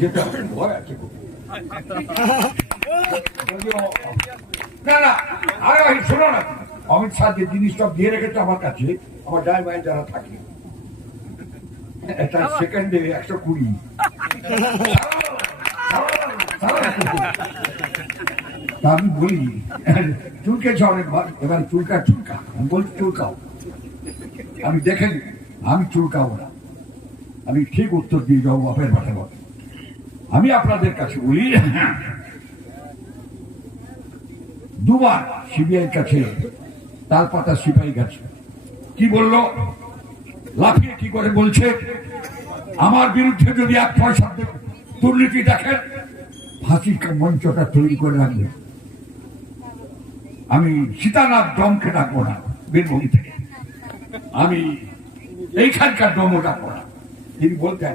যেতে হবে, ভয় আছে খুব। না না, আরে ভাই শোনো না, অমিত শাহ যে জিনিসটা দিয়ে রেখেছে আমার কাছে, আমার ড্রাইভার যারা থাকে একটা সেকেন্ডে 120। আমি বলি চুলকেছে অনেকবার, এবার চুলকা আমি বলছি চুলকাও, আমি দেখে নি, আমি চুলকাবো না, আমি ঠিক উত্তর দিয়ে যাবো বাপের ভাষা বলে। আমি আপনাদের কাছে বলি, দুবার সিবিআই কাছে তালপাতা সিপাহি গেছে, কি বললো, লাফিয়ে কি করে বলছে, আমার বিরুদ্ধে যদি 1 পয়সা দুর্নীতি দেখেন ফাঁসির মঞ্চটা তৈরি করে রাখবেন, আমি সীতানাথ ডমকে ডাকবো না বীরভূম থেকে, আমি এইখানকার ডমও ডাকবো না। তিনি বলতেন